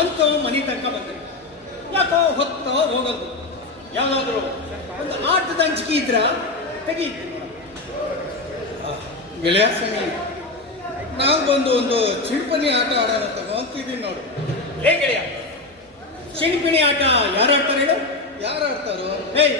ಅಂತೂ ಮನೆ ತನಕ ಬಂದೆ. ಯಾಕೋ ಹೊತ್ತೋ ಹೋಗೋದು. ಯಾವುದಾದ್ರೂ ಒಂದು ಆಟದ ಹಂಚಿಕೆ ಇದ್ರ ತೆಗಿ. ಗೆಳೆಯ ಸಂಗಿ ನಾವು ಬಂದು ಒಂದು ಚಿಂಪನಿ ಆಟ ಆಡೋಣ ತಗೊಂತಿದ್ದೀನಿ ನೋಡು. ಏ ಗೆಳೆಯ ಚಿಣಪಿಣಿ ಆಟ ಯಾರು ಆಡ್ತಾರೆ ಹೇಳು? ಯಾರು ಆಡ್ತಾರೋ? ಏಯ್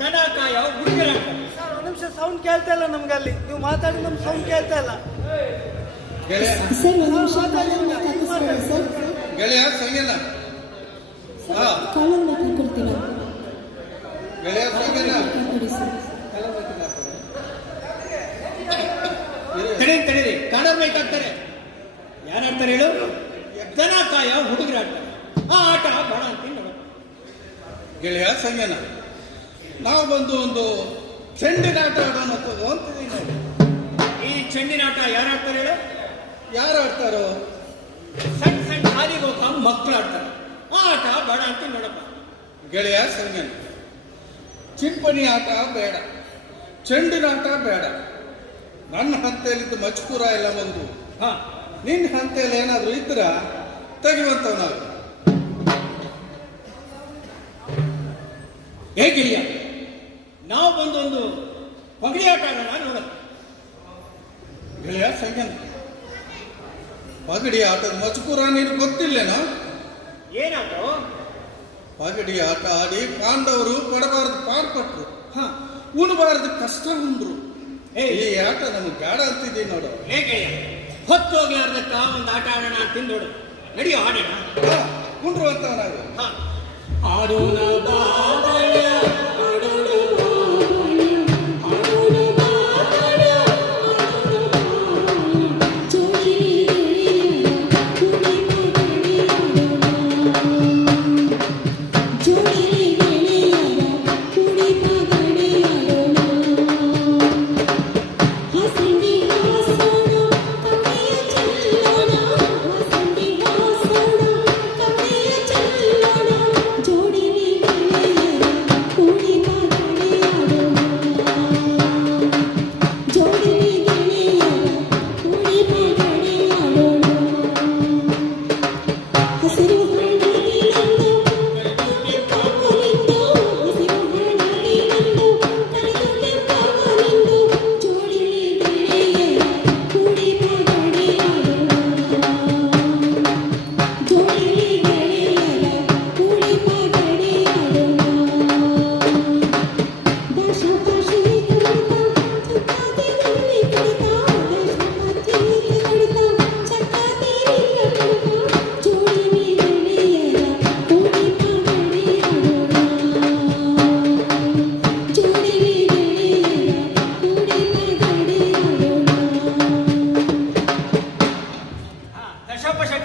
ದನ ಕಾಯ ಹುಡುಗರ ಸರ್ ಒಂದು ನಿಮಿಷ ಸೌಂಡ್ ಕೇಳ್ತಾ ಇಲ್ಲ ನಮ್ಗೆ ಅಲ್ಲಿ. ನೀವು ಮಾತಾಡಿ ನಮ್ಗೆ ಸೌಂಡ್ ಕೇಳ್ತಾ ಇಲ್ಲ. ಗೆಳೆಯ ಸರ್ ಒಂದು ನಿಮಿಷ ಮಾತಾಡಿ ಸರ್ ಗೆಳೆಯ ಸಂಗನ ಹಾ. ಕಾಲನ್ನು ಹಾಕೊಡ್ತೀನಿ ಗೆಳೆಯ ಸಂಗನ ಕೊಡಿ ಸರ್. ತಡೆ ತಡೀರಿ ಕಾಣರ್ ಬೇಕಾಗ್ತಾರೆ ಯಾರು ಆಡ್ತಾರೆ ಹೇಳು? ದನ ಕಾಯ ಹುಡುಗರು ಆಡ್ತಾರೆ ಆ ಆಟ ಬೇಡ ಅಂತೀನಿ ಗೆಳೆಯ ಸಂಗನ ನಾವು ಬಂದು ಒಂದು ಚೆಂಡಿನ ಆಟ ಆಡೋಣ ಈ ಚೆಂಡಿನ ಆಟ ಯಾರು ಆಡ್ತಾರೆ ಹೇಳು? ಯಾರು ಆಡ್ತಾರೋ ಸಣ್ಣ ಸಣ್ಣ ಹೋಗ್ಕೊಂಡು ಹೋಗ ಮಕ್ಕಳು ಆಡ್ತಾರೆ. ಆಟ ಬೇಡ ಅಂತ ನೋಡಪ್ಪ. ಗೆಳೆಯ ಸಂಗನ. ಚಿಂಪನಿ ಆಟ ಬೇಡ. ಚೆಂಡಿನ ಆಟ ಬೇಡ. ನನ್ನ ಹಂತೆಯಲ್ಲಿದ್ದು ಮಚ್ಕೂರ ಎಲ್ಲ ಒಂದು ಹಾ. ನಿನ್ನ ಹಂತೆಯಲ್ಲಿ ಏನಾದರೂ ಇದ್ರ? ತೆಗಿವಂತವ್ ನಾವು ಹೇಗಿಲ್ಲ ನಾವು ಬಂದು ಒಂದು ಪಗಡಿ ಆಟ ಆಗೋಣ ನೋಡೋಣ. ಗೆಳೆಯ ಸಂಗನ. ಪಗಡಿ ಆಟದ ಮಚ್ಕೂರ ನೀನು ಗೊತ್ತಿಲ್ಲೇನೋ? ಏನಾದ್ರು? ಪಗಡಿ ಆಟ ಆಡಿ ಪಾಂಡವರು ಪಡಬಾರದು ಪಾರ್ಪಟ್ರು. ಹಾ ಉಣಬಾರದು ಕಷ್ಟ ಉಂಡ್ರು. ಏ ಈ ಆಟ ನಮ್ಗೆ ಬೇಡ ಅಂತಿದ್ದೀನಿ ನೋಡು. ಹೇಗೆ ಹೊತ್ತು ಹೋಗ್ಲಾರ್ದಕ್ಕ ಒಂದು ಆಟ ಆಡೋಣ ಅಂತ ನೋಡು. ನಡಿ ಆಡೋಣ. ಹಾ, ಉಂಡ್ರು ಅಂತ ಆಡೋಣ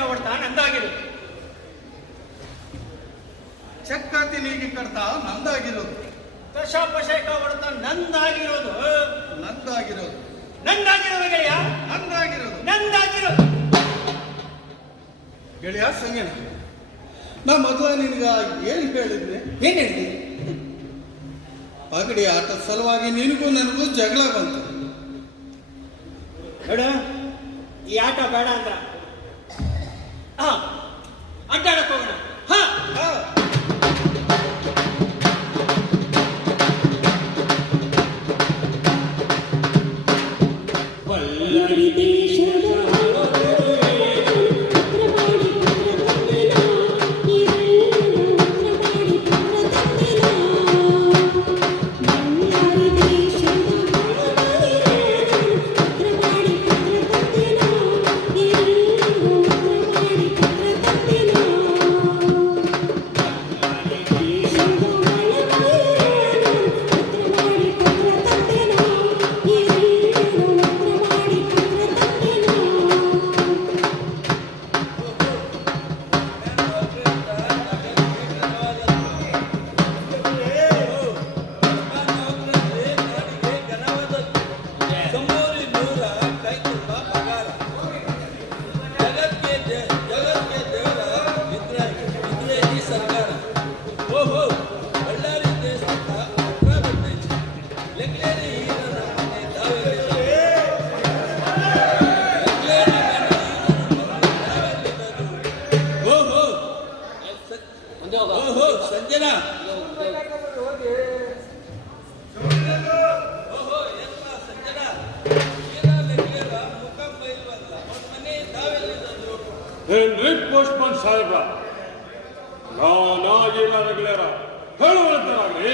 ದಶಪಶಕ ಹೊಡ್ತಾ ನಂದಾಗಿರು ಚಕ್ಕಾತಿ ನೀಗಿ ನಂದಾಗಿರೋದು. ದಶಪಶಕ ಹೊಡ್ತಾ ನಂದಾಗಿರೋದು. ನಂದಾಗಿರೋದು. ನಂದಾಗಿರೋದು ಗೆಳೆಯ. ನಂದಾಗಿರೋದು. ನಂದಾಗಿರೋದು. ಗೆಳೆಯ ಸಂಗನ ನಾ ಮೊದಲ ನಿನ್ಗ ಏನ್ ಹೇಳಿದ್ನೆ? ಏನ್ ಹೇಳಿದ್ನಿ ಪಗಡಿ ಆಟದ ಸಲುವಾಗಿ ನಿನಗೂ ನನಗೂ ಜಗಳ ಬಂತು. ಬೇಡ ಈ ಆಟ ಬೇಡ ಅಂದ್ರ ಹಾ. ಅಡ್ಡಾಡಕ್ ಹೋಗೋಣ. ಹಾ. ಉದ್ಯೋಗ. ಸಂಜನಾ. ಏನ್ರಿ ಪೋಸ್ಟ್ಮನ್ ಸಾಹೇಬ್ರ ನಾನಾಗಿಲ್ಲ ರೆಗ್ಯುಲರ ಹೇಳುವಂತರಾಗ್ರಿ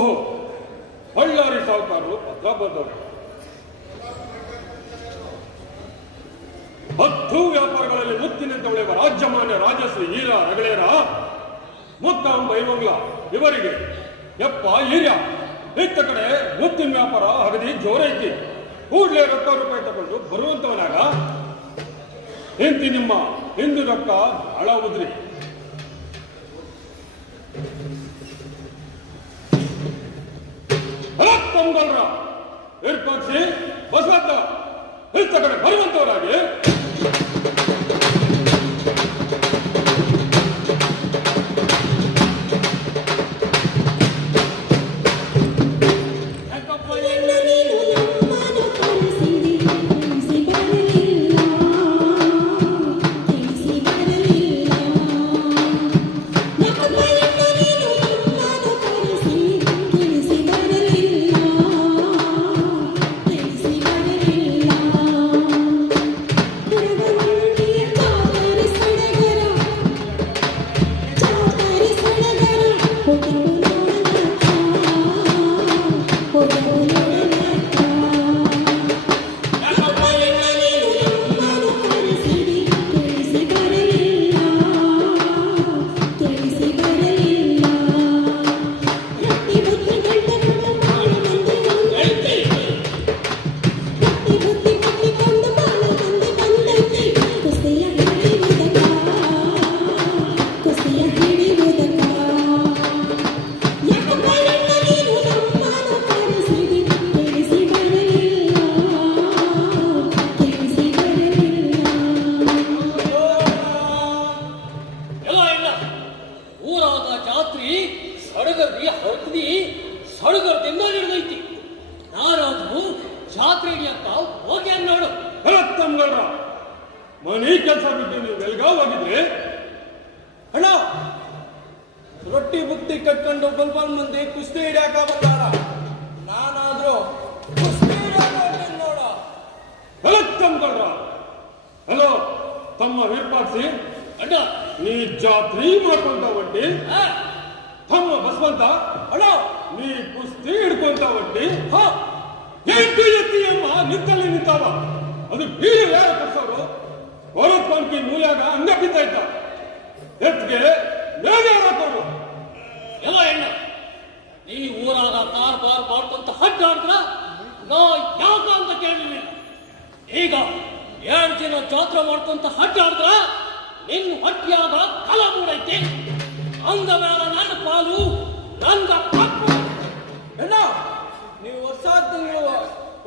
ಓಹೋ, ಬಳ್ಳಾರಿ ಸಾಹುಕಾರರು ಪತ್ರ ಬಂದವರು ಹತ್ತು ವ್ಯಾಪಾರಗಳಲ್ಲಿ ಮುತ್ತಿನಂತೆ ಉಳಿಯುವ ರಾಜ್ಯಮಾನ್ಯ ರಾಜಶ್ರೀ ಈರ ರಗಳೇರ? ಮುತ್ತಾಂ ಬೈವಂಗ್ಲ ಇವರಿಗೆ ಯಪ್ಪ ಈರ್ಯ. ಇತ್ತ ಕಡೆ ಮುತ್ತಿನ ವ್ಯಾಪಾರ ಹಗದಿ ಜೋರೈತಿ. ಕೂಡಲೇ ರೊಕ್ಕ ರೂಪಾಯಿ ತಗೊಂಡು ಬರುವಂತವನಾಗ ಹೆಂತಿ ನಿಮ್ಮ ಹಿಂದು ರೊಕ್ಕ ಹಳ ಉದ್ರಿ ಹೋಗಿದ್ರಿ ಅಣ್ಣ ರೊಟ್ಟಿ ಬುತ್ತಿ ಕಟ್ಕೊಂಡು ಬಲ್ಬಲ್ ಮಂದಿ ಕುಸ್ತಿ ಹಿಡಿಯಾಕ ಬಂದಾರ ನಾನಾದ್ರೂ ಕುಸ್ತಿ ನೋಡ. ಹಲತ್ತಂಬಲ್ರ ಹಲೋ ತಮ್ಮ ಏರ್ಪಾಡಿಸಿ ಅಣ್ಣ ನೀ ಜಾತ್ರಿ ಮಾಡ್ಕೊಂತ ಆ, ತಮ್ಮ ಬಸವಂತ ಅಣ್ಣ ನೀ ಕುಸ್ತಿ ಹಿಡ್ಕೊಂತ ಹೊಂಟಿ. ಹಾ. ಎತ್ತಿ ಎತ್ತಿ ಅಮ್ಮ ನಿಂತಲ್ಲಿ ನಿಂತಾವ. ಅದು ಬೀರು ಯಾರು ಕೊಡ್ಸೋರು? ಕೊರತ್ಕೊಂಡ್ಕಿ ಮೂಲ್ಯಾಗ ಹಂಗ ಬಿದ್ದಾಯ್ತ ಎತ್ಗೆ ಹಾಕೋರು ಎಲ್ಲ ಹೆಣ್ಣ ನೀ ಊರಾಗ ಕಾರ್ ಬಾರ್ ಮಾಡ್ಕೊಂತ ಹಡ್ಡ ಆಡ್ದ್ರ ನಾ ಯಾಕ ಅಂತ ಕೇಳಿದ್ವಿ ಈಗ ಎರಡು ದಿನ ಜಾತ್ರೆ ಮಾಡ್ಕೊಂತ ಹಡ್ಡ ಆಡ್ದ್ರ ನಿನ್ ಹೊಟ್ಟಿಯಾದ ಕಲ ಮೂಡೈತಿ. ಅಂದ ಮೇಲೆ ನನ್ನ ಪಾಲು ನಂದ ಅಣ್ಣ ನೀವು ವರ್ಷ ತಿಂಗಳು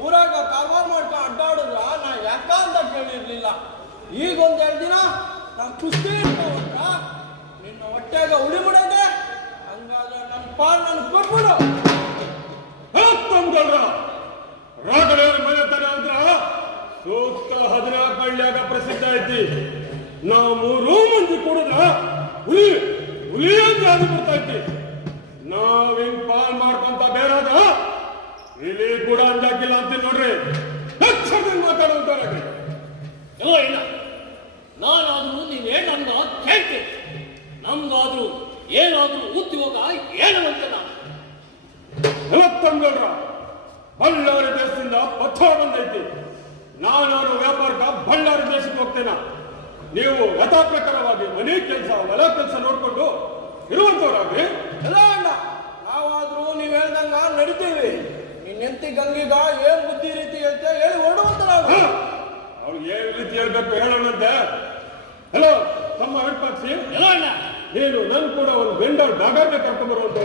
ಊರಾಗ ಕಾರ್ ಮಾಡ್ಕೊಂಡು ಅಡ್ಡಾಡಿದ್ರ ನಾ ಯಾಕ ಅಂತ ಕೇಳಿರ್ಲಿಲ್ಲ. ಈಗ ಒಂದೆರಡು ದಿನ ನಾ ಕುಸ್ತಿ ಅಂತ ನಿನ್ನ ಹೊಟ್ಟೆಗ ಉಳಿ ಬಿಡದೆ ಹಂಗಾದ್ರೆ ನನ್ನ ಪಾಲ್ ನನ್ ಕೊಟ್ಬಿಡು. ಹತ್ತೊಂಬಲ್ರ ರಾಗಡೇ ಮನೆ ತರ ಅಂದ್ರ ಸೂಕ್ತ ಹದಿನಾಲ್ಕು ಹಳ್ಳಿಯಾಗ ಪ್ರಸಿದ್ಧ ಐತಿ. ನಾವು ಮೂರು ಮಂದಿ ಕುಡಿದ್ರ ಹುಲಿ ಹುಲಿ ಅಂತ ಅದು ಬರ್ತಾ ಐತಿ. ನಾವ್ ಹಿಂಗ್ ಪಾಲ್ ಮಾಡ್ಕೊಂತ ಬೇರಾದ ಇಲ್ಲಿ ಕೂಡ ಅಂದಾಕಿಲ್ಲ ಅಂತ ನೋಡ್ರಿ. ಹೆಚ್ಚಾಗಿ ಮಾತಾಡುವಂತಾರೆ ಇರುವಂತವ್ರಾಗ್ರಿ ಎಲ್ಲ ಅಣ್ಣ ನಾವಾದ್ರೂ ನೀವ್ ಹೇಳ್ದಂಗ ನಡಿತೀವಿ. ನಿನ್ನೆಂತಿ ಗಂಗಿಗ ಏನ್ ಬುದ್ಧಿ ರೀತಿ ಅಂತ ಹೇಳಿ ಹೊರಡುವಂತ ನಾವು. ಅವ್ರಿಗೆ ಏನ್ ರೀತಿ ಹೇಳ್ಬೇಕು ಹೇಳೋಣಂತೆ ಹಲೋ ತಮ್ಮ ಹೆಡ್ ಪಾಕ್ಸಿ ಎಲ್ಲೋ ಅಣ್ಣ ನೀನು ನನ್ ಕೂಡ ಒಂದು ಬೆಂಡರ್ ಡಾಗರ್ನ ಕರ್ಕೊಂಡ್ ಬರುವಂತ